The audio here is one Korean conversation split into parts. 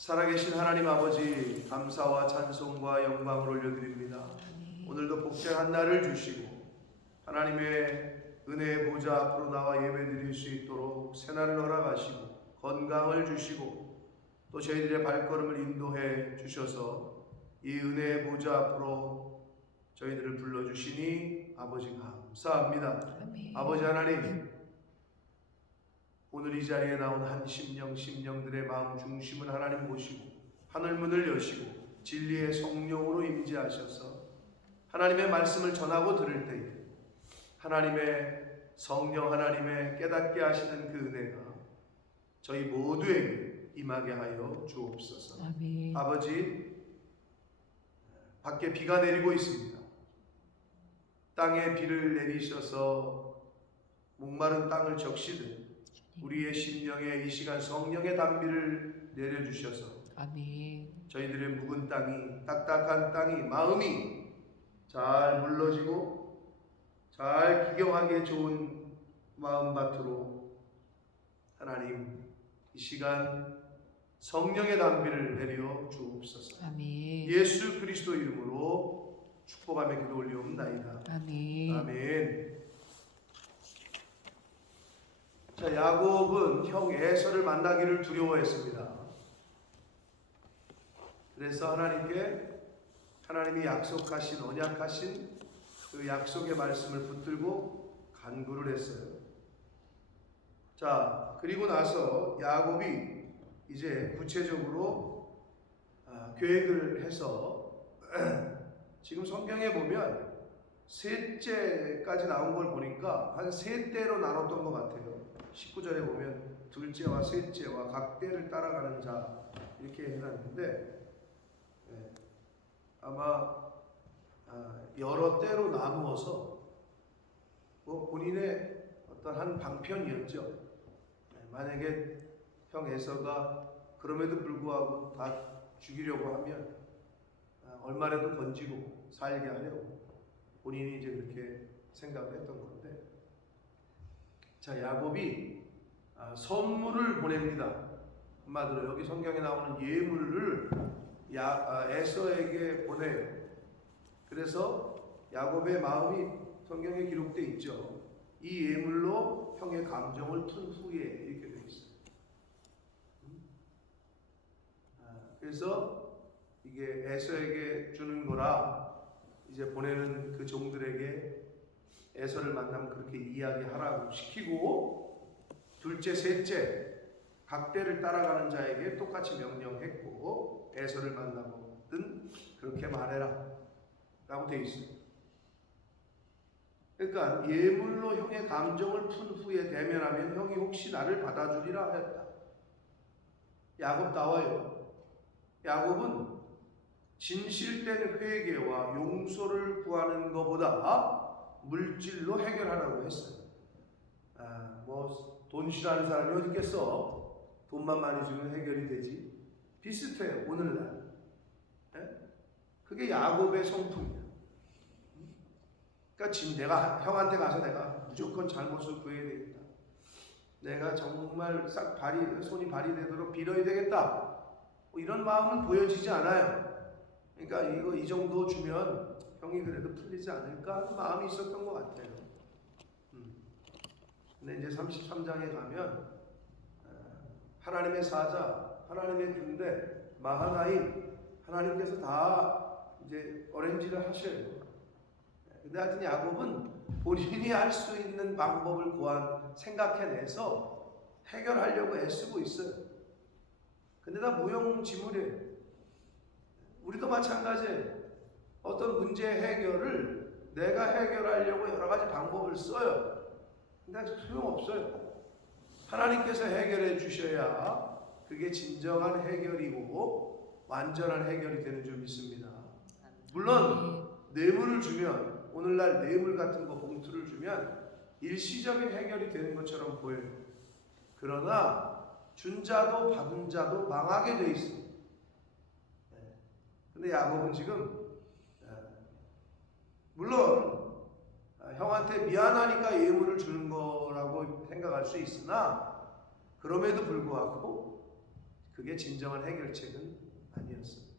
살아계신 하나님 아버지, 감사와 찬송과 영광을 올려드립니다. 오늘도 복된 날을 주시고 하나님의 은혜의 보좌 앞으로 나와 예배드릴 수 있도록 새날을 허락하시고 건강을 주시고 또 저희들의 발걸음을 인도해 주셔서 이 은혜의 보좌 앞으로 저희들을 불러주시니 아버지 감사합니다. 아멘. 아버지 하나님, 오늘 이 자리에 나온 한 심령들의 마음 중심을 하나님 보시고 하늘문을 여시고 진리의 성령으로 임재하셔서 하나님의 말씀을 전하고 들을 때에 하나님의 성령 하나님의 깨닫게 하시는 그 은혜가 저희 모두에게 임하게 하여 주옵소서. 아멘. 아버지, 밖에 비가 내리고 있습니다. 땅에 비를 내리셔서 목마른 땅을 적시듯 우리의 심령에 이 시간 성령의 단비를 내려주셔서 아멘. 저희들의 묵은 땅이, 딱딱한 땅이, 마음이 잘 물러지고 잘 기경하기에 좋은 마음밭으로 하나님 이 시간 성령의 단비를 내려 주옵소서. 아멘. 예수 그리스도 이름으로 축복하며 기도 올리옵나이다. 아멘. 아멘. 자, 야곱은 형 에서를 만나기를 두려워했습니다. 그래서 하나님이 약속하신 언약하신 그 약속의 말씀을 붙들고 간구를 했어요. 자, 그리고 나서 야곱이 이제 구체적으로 계획을 해서 지금 성경에 보면 셋째까지 나온 걸 보니까 한 세 대로 나눴던 것 같아요. 19절에 보면 둘째와 셋째와 각 대를 따라가는 자 이렇게 해놨는데 아마 여러 대로 나누어서 본인의 어떤 한 방편이었죠. 만약에 형 에서가 그럼에도 불구하고 다 죽이려고 하면 얼마라도 건지고 살게 하려고 본인이 이제 그렇게 생각을 했던 건데, 자, 야곱이 선물을 보냅니다. 한마디로 여기 성경에 나오는 예물을 에서에게 보내요. 그래서 야곱의 마음이 성경에 기록되어 있죠. 이 예물로 형의 감정을 푼 후에 이렇게 되어 있어요. 그래서 이게 에서에게 주는 거라 이제 보내는 그 종들에게 에서를 만나면 그렇게 이야기하라고 시키고, 둘째, 셋째 각 대를 따라가는 자에게 똑같이 명령했고 에서를 만나거든 그렇게 말해라 라고 되어 있습니다. 그러니까 예물로 형의 감정을 푼 후에 대면하면 형이 혹시 나를 받아주리라 하였다. 야곱다워요. 야곱은 진실된 회개와 용서를 구하는 것보다 물질로 해결하라고 했어요. 돈 싫어하는 사람이 어디 있겠어? 돈만 많이 주면 해결이 되지. 비슷해요, 오늘날. 그게 야곱의 성품이야. 그러니까 내가 형한테 가서 내가 무조건 잘못을 구해야 되겠다. 내가 정말 싹 손이 발휘되도록 빌어야 되겠다. 이런 마음은 보여지지 않아요. 그러니까 이 정도 주면 형이 그래도 풀리지 않을까 하는 마음이 있었던 것 같아요. 근데 이제 33장에 가면 하나님의 사자, 하나님의 군대, 마하나임, 하나님께서 다 이제 어렌지를 하셔요. 근데 하여튼 야곱은 본인이 할 수 있는 방법을 생각해내서 해결하려고 애쓰고 있어요. 근데 다 무용지물이에요. 우리도 마찬가지예요. 어떤 문제 해결을 내가 해결하려고 여러 가지 방법을 써요. 근데 소용없어요. 하나님께서 해결해 주셔야 그게 진정한 해결이고 완전한 해결이 되는 줄 믿습니다. 물론 뇌물을 주면, 오늘날 뇌물 같은 거 봉투를 주면 일시적인 해결이 되는 것처럼 보여요. 그러나 준 자도 받은 자도 망하게 돼 있습니다. 근데 야곱은 지금 물론 형한테 미안하니까 예물을 주는 거라고 생각할 수 있으나 그럼에도 불구하고 그게 진정한 해결책은 아니었습니다.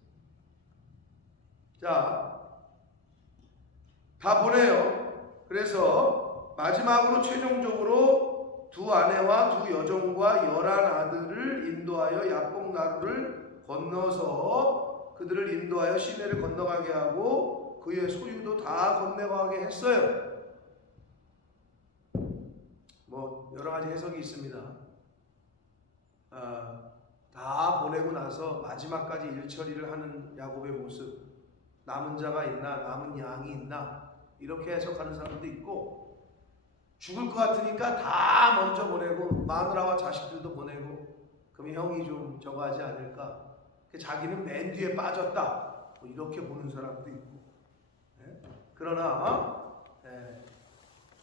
자, 다 보내요. 그래서 마지막으로 최종적으로 두 아내와 두 여종과 11아들을 인도하여 야복 나루를 건너서 그들을 인도하여 시내를 건너가게 하고 그의 소유도 다 건너가게 했어요. 뭐 여러 가지 해석이 있습니다. 다 보내고 나서 마지막까지 일처리를 하는 야곱의 모습, 남은 자가 있나, 남은 양이 있나, 이렇게 해석하는 사람도 있고, 죽을 것 같으니까 다 먼저 보내고 마누라와 자식들도 보내고, 그럼 형이 좀 저거 하지 않을까, 자기는 맨 뒤에 빠졌다, 뭐 이렇게 보는 사람도 있고. 그러나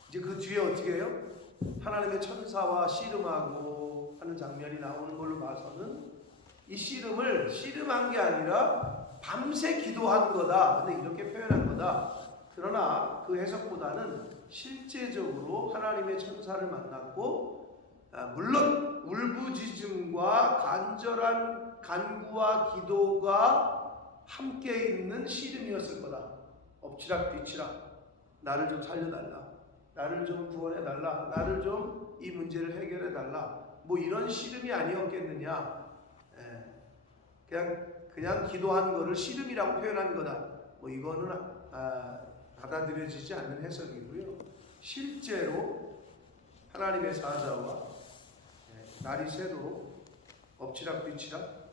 이제 그 뒤에 어떻게 해요? 하나님의 천사와 씨름하고 하는 장면이 나오는 걸로 봐서는 이 씨름한 게 아니라 밤새 기도한 거다, 근데 이렇게 표현한 거다. 그러나 그 해석보다는 실제적으로 하나님의 천사를 만났고, 물론 울부짖음과 간절한 간구와 기도가 함께 있는 씨름이었을 거다. 엎치락뒤치락, 나를 좀 살려달라, 나를 좀 구원해달라, 나를 좀 이 문제를 해결해달라, 뭐 이런 씨름이 아니었겠느냐. 그냥 기도한 거를 씨름이라고 표현한 거다, 뭐 이거는 받아들여지지 않는 해석이고요. 실제로 하나님의 사자와 날이 새도록 엎치락뒤치락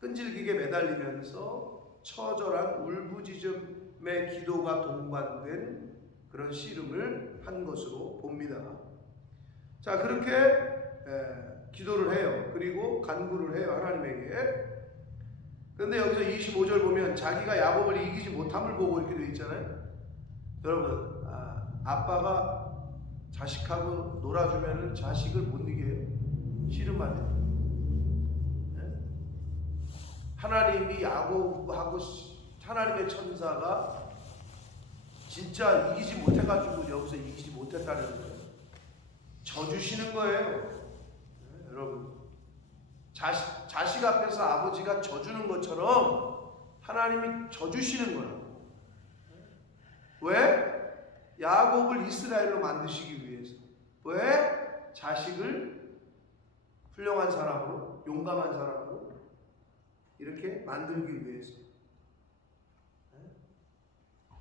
끈질기게 매달리면서 처절한 울부짖음의 기도가 동반된 그런 씨름을 한 것으로 봅니다. 자, 그렇게 기도를 해요. 그리고 간구를 해요, 하나님에게. 그런데 여기서 25절 보면 자기가 야곱을 이기지 못함을 보고 이렇게 되어 있잖아요. 여러분, 아빠가 자식하고 놀아주면 자식을 못 이겨요. 씨름만 해요. 하나님이 야곱하고 하나님의 천사가 진짜 이기지 못해가지고 여기서 이기지 못했다는 거예요. 져주시는 거예요. 여러분, 자식 앞에서 아버지가 져주는 것처럼 하나님이 져주시는 거라고. 왜? 야곱을 이스라엘로 만드시기 위해서. 왜? 자식을 훌륭한 사람으로, 용감한 사람으로 이렇게 만들기 위해서.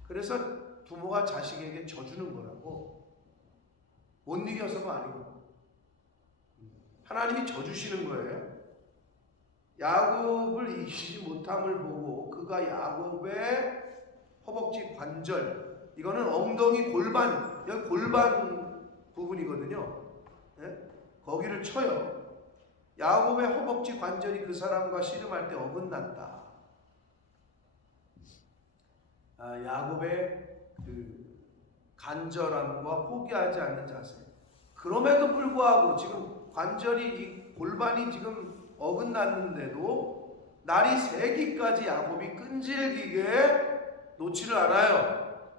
그래서 부모가 자식에게 져주는 거라고. 못 이겨서가 아니고 하나님이 져주시는 거예요. 야곱을 이기지 못함을 보고 그가 야곱의 허벅지 관절, 이거는 엉덩이 골반, 여기 골반 부분이거든요. 거기를 쳐요. 야곱의 허벅지 관절이 그 사람과 씨름할 때 어긋났다. 야곱의 그 간절함과 포기하지 않는 자세. 그럼에도 불구하고 지금 관절이, 이 골반이 지금 어긋났는데도 날이 새기까지 야곱이 끈질기게 놓지를 않아요.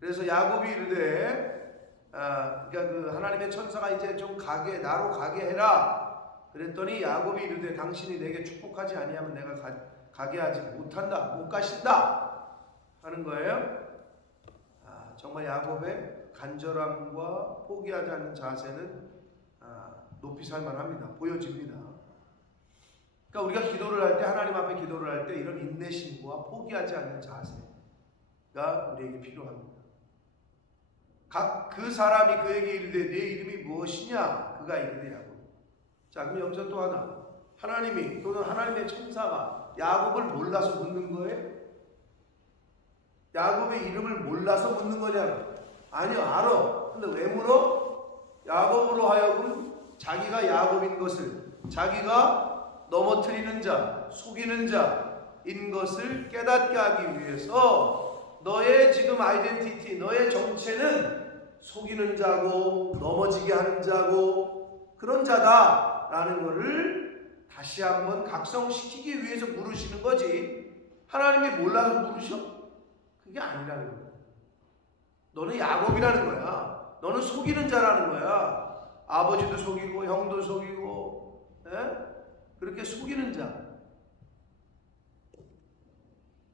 그래서 야곱이 이르되, 그러니까 그 하나님의 천사가 이제 좀 나로 가게 해라. 그랬더니 야곱이 이르되 당신이 내게 축복하지 아니하면 내가 가게 하지 못한다, 못 가신다 하는 거예요. 정말 야곱의 간절함과 포기하지 않는 자세는 높이 살만합니다. 보여집니다. 그러니까 우리가 기도를 할 때, 하나님 앞에 기도를 할 때 이런 인내심과 포기하지 않는 자세가 우리에게 필요합니다. 그 사람이 그에게 이르되 내 이름이 무엇이냐? 그가 이르되 야곱. 자, 그럼 여기서 또 하나, 하나님이 또는 하나님의 천사가 야곱을 몰라서 묻는 거예요? 야곱의 이름을 몰라서 묻는 거냐? 아니요, 알아. 근데 왜 물어? 야곱으로 하여금 자기가 야곱인 것을, 자기가 넘어뜨리는 자, 속이는 자인 것을 깨닫게 하기 위해서 너의 지금 아이덴티티, 너의 정체는 속이는 자고 넘어지게 하는 자고 그런 자다라는 것을 다시 한번 각성시키기 위해서 물으시는 거지. 하나님이 몰라서 물으셔? 그게 아니라는 거야. 너는 야곱이라는 거야. 너는 속이는 자라는 거야. 아버지도 속이고 형도 속이고 그렇게 속이는 자.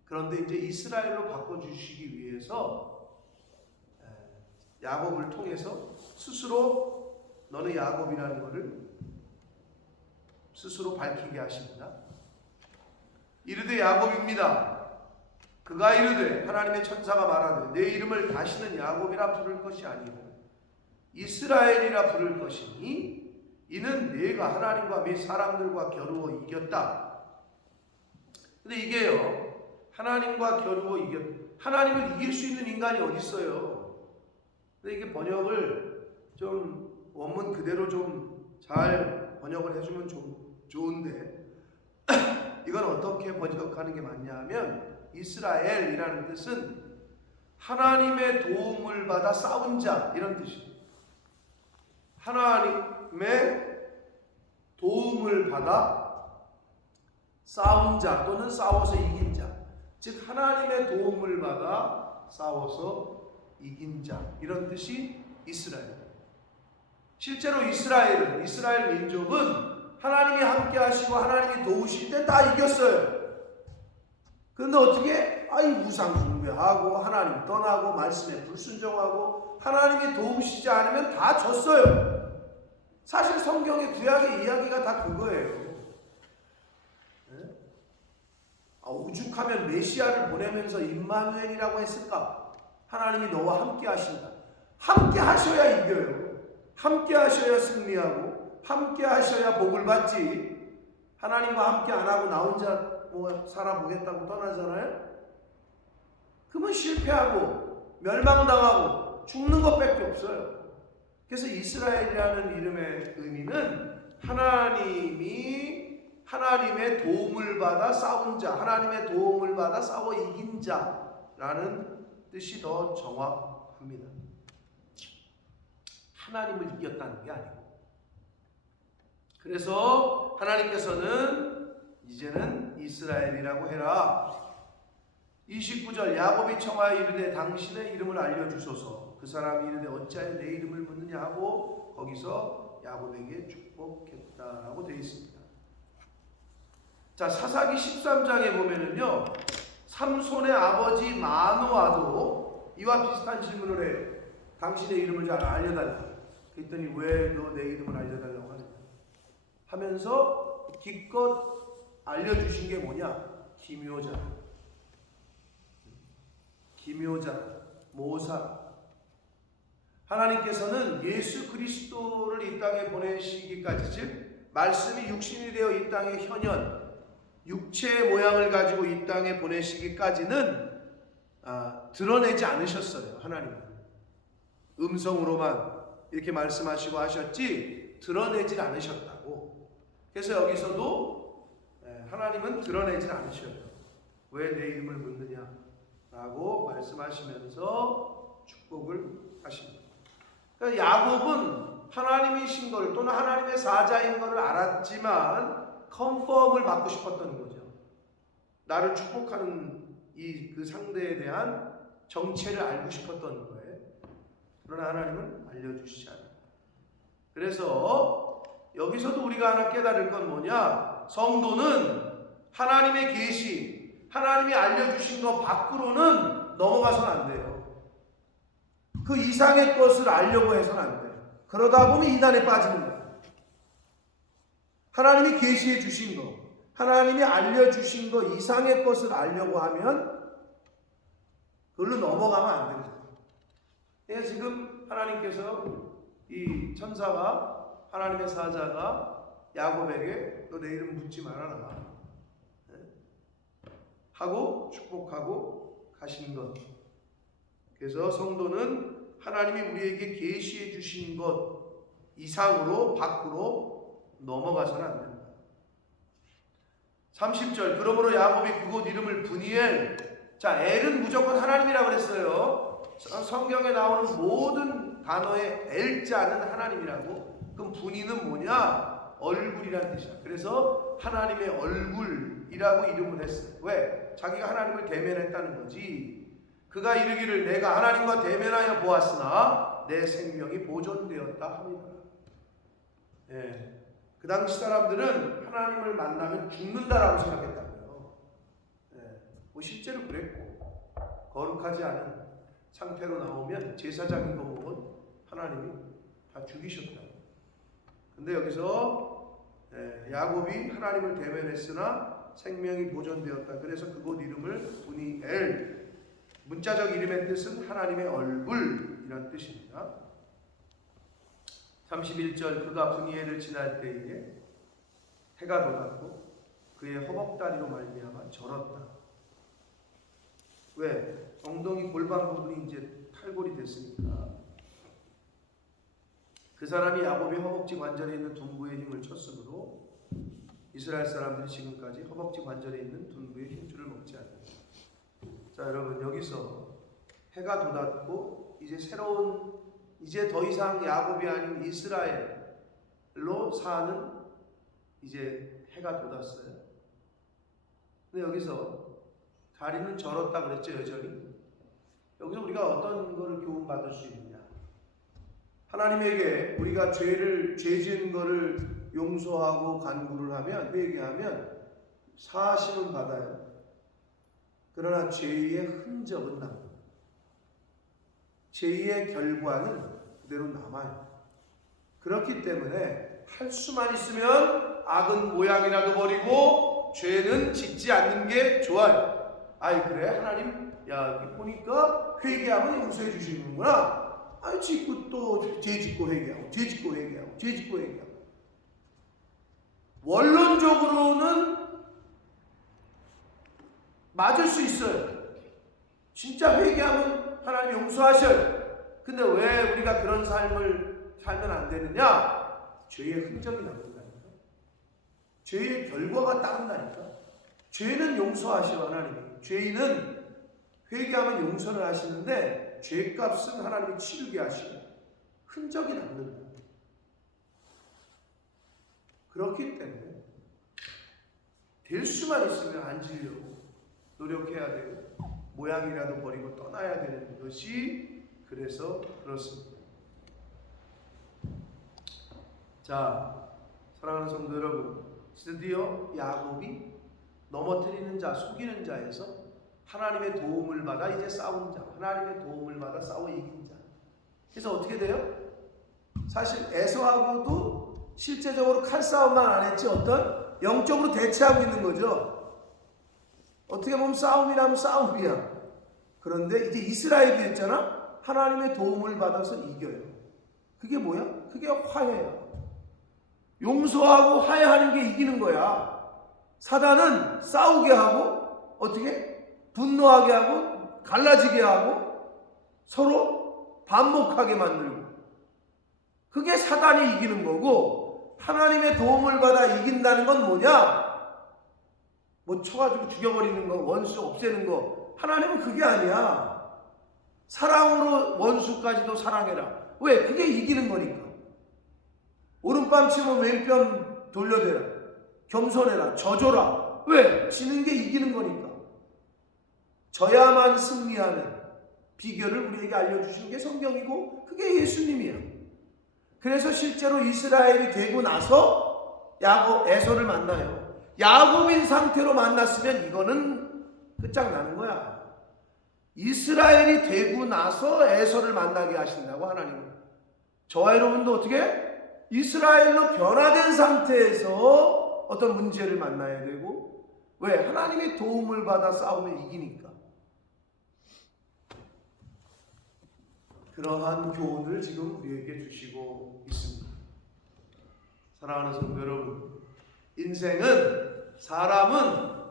그런데 이제 이스라엘로 바꿔주시기 위해서 야곱을 통해서 스스로 너는 야곱이라는 것을 스스로 밝히게 하십니다. 이르되 야곱입니다. 그가 이르되 하나님의 천사가 말하되 내 이름을 다시는 야곱이라 부를 것이 아니고 이스라엘이라 부를 것이니 이는 내가 하나님과 및 사람들과 겨루어 이겼다. 근데 이게요, 하나님과 겨루어 하나님을 이길 수 있는 인간이 어디 있어요? 근데 이게 번역을 좀 원문 그대로 좀 잘 번역을 해주면 좋은데 이건 어떻게 번역하는 게 맞냐면 이스라엘이라는 뜻은 하나님의 도움을 받아 싸운 자 이런 뜻이에요. 하나님의 도움을 받아 싸운 자 또는 싸워서 이긴 자, 즉 하나님의 도움을 받아 싸워서 이긴 자 이런 뜻이 이스라엘. 실제로 이스라엘 민족은 하나님이 함께 하시고 하나님이 도우실 때 다 이겼어요. 그런데 어떻게? 우상 숭배하고 하나님 떠나고 말씀에 불순종하고 하나님이 도우시지 않으면 다 졌어요. 사실 성경의 구약의 이야기가 다 그거예요. 오죽하면 메시아를 보내면서 임마누엘이라고 했을까? 하나님이 너와 함께 하신다. 함께 하셔야 이겨요. 함께 하셔야 승리하고 함께 하셔야 복을 받지. 하나님과 함께 안 하고 나 혼자 살아보겠다고 떠나잖아요. 그러면 실패하고 멸망당하고 죽는 것밖에 없어요. 그래서 이스라엘이라는 이름의 의미는 하나님의 도움을 받아 싸운 자, 하나님의 도움을 받아 싸워 이긴 자라는 뜻이 더 정확합니다. 하나님을 이겼다는 게 아니고. 그래서 하나님께서는 이제는 이스라엘이라고 해라. 29절 야곱이 청하여 이르되 당신의 이름을 알려주소서. 그 사람이 이르되 어찌하여 내 이름을 묻느냐 하고 거기서 야곱에게 축복했다라고 되어 있습니다. 자, 사사기 13장에 보면은요, 삼손의 아버지 마노아도 이와 비슷한 질문을 해요. 당신의 이름을 잘 알려달라. 그랬더니 왜 너 내 이름을 알려달라고 하느냐 하면서 기껏 알려주신 게 뭐냐? 기묘자, 모사. 하나님께서는 예수 그리스도를 이 땅에 보내시기까지, 즉 말씀이 육신이 되어 이 땅에 현현 육체의 모양을 가지고 이 땅에 보내시기까지는 드러내지 않으셨어요. 하나님은 음성으로만 이렇게 말씀하시고 하셨지 드러내질 않으셨다고. 그래서 여기서도 하나님은 드러내질 않으셔요. 왜 내 이름을 묻느냐 라고 말씀하시면서 축복을 하십니다. 그러니까 야곱은 하나님이신 것을 또는 하나님의 사자인 것을 알았지만 컨펌을 받고 싶었던 거죠. 나를 축복하는 그 상대에 대한 정체를 알고 싶었던 거예요. 그러나 하나님은 알려주시지 않아요. 그래서 여기서도 우리가 하나 깨달을 건 뭐냐? 성도는 하나님의 계시, 하나님이 알려주신 것 밖으로는 넘어가서는 안 돼요. 그 이상의 것을 알려고 해서는 안 돼요. 그러다 보면 이단에 빠지는 거예요. 하나님이 계시해 주신 것, 하나님이 알려주신 것 이상의 것을 알려고 하면 그걸로 넘어가면 안 됩니다. 그래서 지금 하나님께서 이 천사가, 하나님의 사자가 야곱에게 너 내 이름 묻지 말아라 하고 축복하고 가신 것. 그래서 성도는 하나님이 우리에게 계시해 주신 것 이상으로 밖으로 넘어가서는 안 됩니다. 30절 그러므로 야곱이 그곳 이름을 브니엘. 자, 엘은 무조건 하나님이라고 그랬어요. 성경에 나오는 모든 단어의 엘자는 하나님이라고. 그럼 분이는 뭐냐? 얼굴이라는 뜻이야. 그래서 하나님의 얼굴이라고 이름을 했어요. 왜? 자기가 하나님을 대면했다는 거지. 그가 이르기를 내가 하나님과 대면하여 보았으나 내 생명이 보존되었다 합니다. 그 당시 사람들은 하나님을 만나면 죽는다라고 생각했다고요. 뭐 실제로 그랬고, 거룩하지 않은 상태로 나오면 제사장인 거 보면 하나님이 다 죽이셨다고. 근데 여기서 야곱이 하나님을 대면했으나 생명이 보존되었다. 그래서 그곳 이름을 브니엘, 문자적 이름의 뜻은 하나님의 얼굴이란 뜻입니다. 31절, 그가 브니엘을 지날 때에 해가 돋았고 그의 허벅다리로 말미암아 절었다. 왜? 엉덩이 골반 부분이 이제 탈골이 됐으니까. 그 사람이 야곱이 허벅지 관절에 있는 둔부의 힘을 쳤으므로 이스라엘 사람들이 지금까지 허벅지 관절에 있는 둔부의 힘줄을 먹지 않는다. 자, 여러분, 여기서 해가 돋았고 이제 더 이상 야곱이 아닌 이스라엘로 사는 이제 해가 돋았어요. 근데 여기서 다리는 절었다 그랬죠, 여전히. 여기서 우리가 어떤 거를 교훈받을 수 있느냐? 하나님에게 우리가 죄 지은 거를 용서하고 간구를 하면, 회개하면 사하심은 받아요. 그러나 죄의 흔적은 남아요. 죄의 결과는 그대로 남아요. 그렇기 때문에 할 수만 있으면 악은 모양이라도 버리고 죄는 짓지 않는 게 좋아요. 아이, 그래, 하나님, 야, 여기 보니까 회개하면 용서해 주시는구나. 아이, 짓고 또 죄 짓고 회개하고, 죄 짓고 회개하고, 죄 짓고 회개하고. 원론적으로는 맞을 수 있어요. 진짜 회개하면 하나님 용서하셔요. 근데 왜 우리가 그런 삶을 살면 안 되느냐? 죄의 흔적이 남는다니까. 죄의 결과가 따른다니까. 죄는 용서하셔, 하나님이. 죄인은 회개하면 용서를 하시는데 죄값은 하나님이 치르게 하시고 흔적이 남는다. 그렇기 때문에 될 수만 있으면 안 지려고 노력해야 되고 모양이라도 버리고 떠나야 되는 것이 그래서 그렇습니다. 자, 사랑하는 성도 여러분, 드디어 야곱이 넘어뜨리는 자, 속이는 자에서 하나님의 도움을 받아 이제 싸운 자, 하나님의 도움을 받아 싸워 이긴 자. 그래서 어떻게 돼요? 사실 에서하고도 실제적으로 칼싸움만 안 했지 어떤 영적으로 대치하고 있는 거죠. 어떻게 보면 싸움이라면 싸움이야. 그런데 이제 이스라엘이 됐잖아. 하나님의 도움을 받아서 이겨요. 그게 뭐야? 그게 화해야. 용서하고 화해하는 게 이기는 거야. 사단은 싸우게 하고 어떻게? 분노하게 하고 갈라지게 하고 서로 반목하게 만들고, 그게 사단이 이기는 거고, 하나님의 도움을 받아 이긴다는 건 뭐냐? 뭐 쳐가지고 죽여버리는 거, 원수 없애는 거. 하나님은 그게 아니야. 사랑으로 원수까지도 사랑해라. 왜? 그게 이기는 거니까. 오른밤 치면 왼편 돌려대라. 겸손해라. 져줘라. 왜? 지는 게 이기는 거니까. 져야만 승리하는 비결을 우리에게 알려주시는 게 성경이고 그게 예수님이야. 그래서 실제로 이스라엘이 되고 나서 에서를 만나요. 야곱인 상태로 만났으면 이거는 끝장나는 거야. 이스라엘이 되고 나서 에서를 만나게 하신다고 하나님은. 저와 여러분도 어떻게? 이스라엘로 변화된 상태에서 어떤 문제를 만나야 되고, 왜? 하나님의 도움을 받아 싸우면 이기니까. 그러한 교훈을 지금 우리에게 주시고 있습니다. 사랑하는 성도 여러분, 인생은, 사람은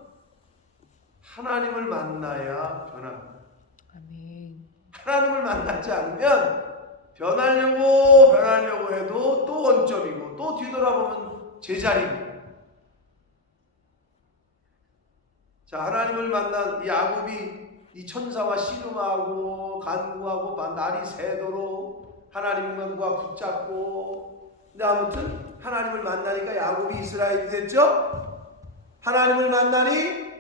하나님을 만나야 변합니다. 아멘. 하나님을 만나지 않으면 변하려고 해도 또 원점이고 또 뒤돌아보면 제자리고. 자, 하나님을 만난 이 야곱이 이 천사와 씨름하고 간구하고 날이 새도록 하나님과 붙잡고, 근데 아무튼 하나님을 만나니까 야곱이 이스라엘이 됐죠. 하나님을 만나니,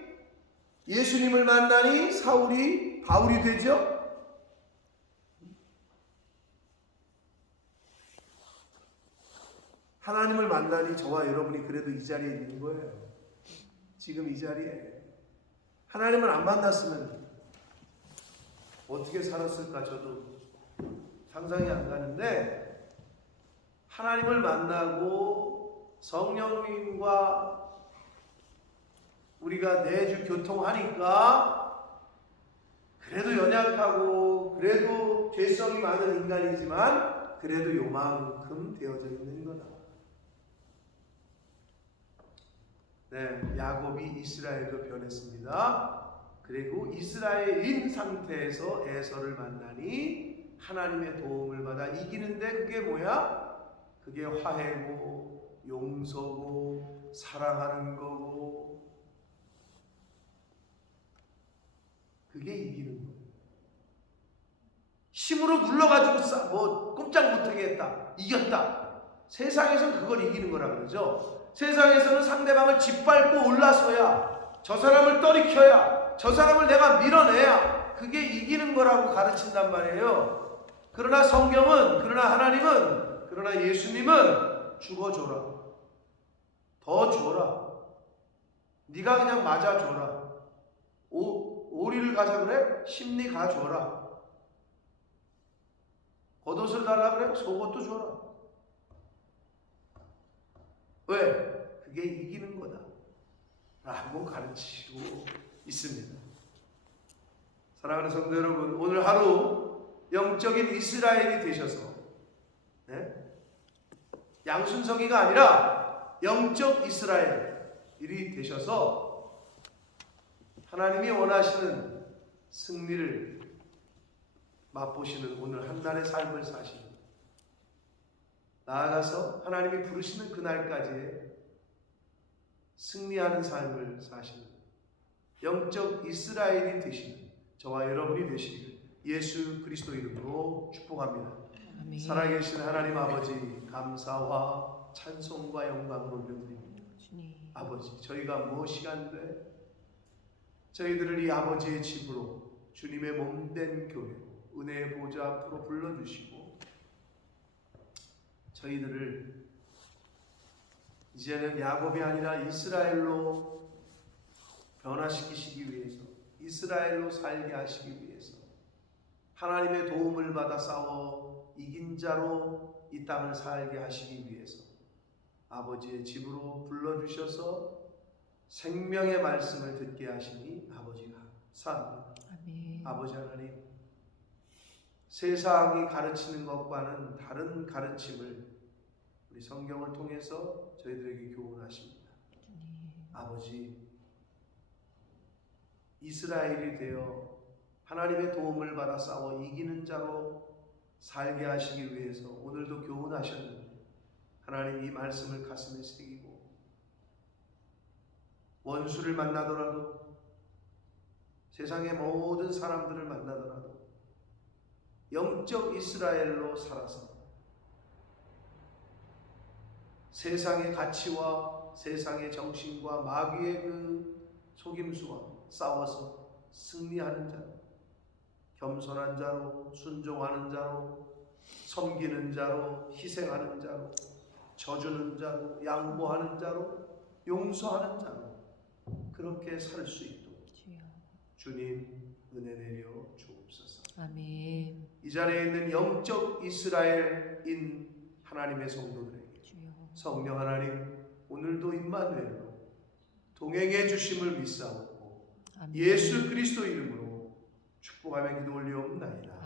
예수님을 만나니 사울이 바울이 되죠. 하나님을 만나니 저와 여러분이 그래도 이 자리에 있는 거예요. 지금 이 자리에. 하나님을 안 만났으면 어떻게 살았을까 저도 상상이 안 가는데, 하나님을 만나고 성령님과 우리가 매주 교통하니까 그래도 연약하고 그래도 죄성이 많은 인간이지만 그래도 요만큼 되어져 있는 거다. 네, 야곱이 이스라엘로 변했습니다. 그리고 이스라엘인 상태에서 에서를 만나니 하나님의 도움을 받아 이기는데, 그게 뭐야? 그게 화해고 용서고 사랑하는 거고, 그게 이기는 거예요. 힘으로 눌러가지고 뭐 꼼짝 못하게 했다, 이겼다. 세상에서는 그걸 이기는 거라 그러죠. 세상에서는 상대방을 짓밟고 올라서야, 저 사람을 떨이켜야, 저 사람을 내가 밀어내야 그게 이기는 거라고 가르친단 말이에요. 그러나 성경은, 그러나 하나님은, 그러나 예수님은 죽어줘라, 더 줘라, 네가 그냥 맞아줘라, 오리를 가자 그래? 심리 가줘라, 겉옷을 달라 그래? 속옷도 줘라. 왜? 그게 이기는 거다 라고 가르치고 있습니다. 사랑하는 성도 여러분, 오늘 하루 영적인 이스라엘이 되셔서, 양순성이가 아니라 영적 이스라엘이 되셔서 하나님이 원하시는 승리를 맛보시는 오늘 한 날의 삶을 사시고, 나아가서 하나님이 부르시는 그날까지의 승리하는 삶을 사시는 영적 이스라엘이 되시는 저와 여러분이 되시기를 예수 그리스도 이름으로 축복합니다. 아멘. 살아계신 하나님 아버지, 감사와 찬송과 영광을 올려드립니다. 아버지, 저희가 무엇이 안돼 저희들을 이 아버지의 집으로, 주님의 몸된 교회, 은혜의 보좌 앞으로 불러주시고, 저희들을 이제는 야곱이 아니라 이스라엘로 변화시키시기 위해서, 이스라엘로 살게 하시기 위해서, 하나님의 도움을 받아 싸워 이긴 자로 이 땅을 살게 하시기 위해서 아버지의 집으로 불러주셔서 생명의 말씀을 듣게 하시니 아버지가 감사합니다. 아멘. 아버지 하나님, 세상이 가르치는 것과는 다른 가르침을 우리 성경을 통해서 저희들에게 교훈하십니다. 아버지, 이스라엘이 되어 하나님의 도움을 받아 싸워 이기는 자로 살게 하시기 위해서 오늘도 교훈하셨는데, 하나님 이 말씀을 가슴에 새기고 원수를 만나더라도, 세상의 모든 사람들을 만나더라도 영적 이스라엘로 살아서 세상의 가치와 세상의 정신과 마귀의 그 속임수와 싸워서 승리하는 자로, 겸손한 자로, 순종하는 자로, 섬기는 자로, 희생하는 자로, 져주는 자로, 양보하는 자로, 용서하는 자로 그렇게 살 수 있도록 주님 은혜 내려 주옵소서. 아멘. 이 자리에 있는 영적 이스라엘인 하나님의 성도들에게 성령 하나님, 오늘도 임마누엘로 동행해 주심을 믿사옵고 예수 그리스도 이름으로 축복하며 기도 올리옵나이다.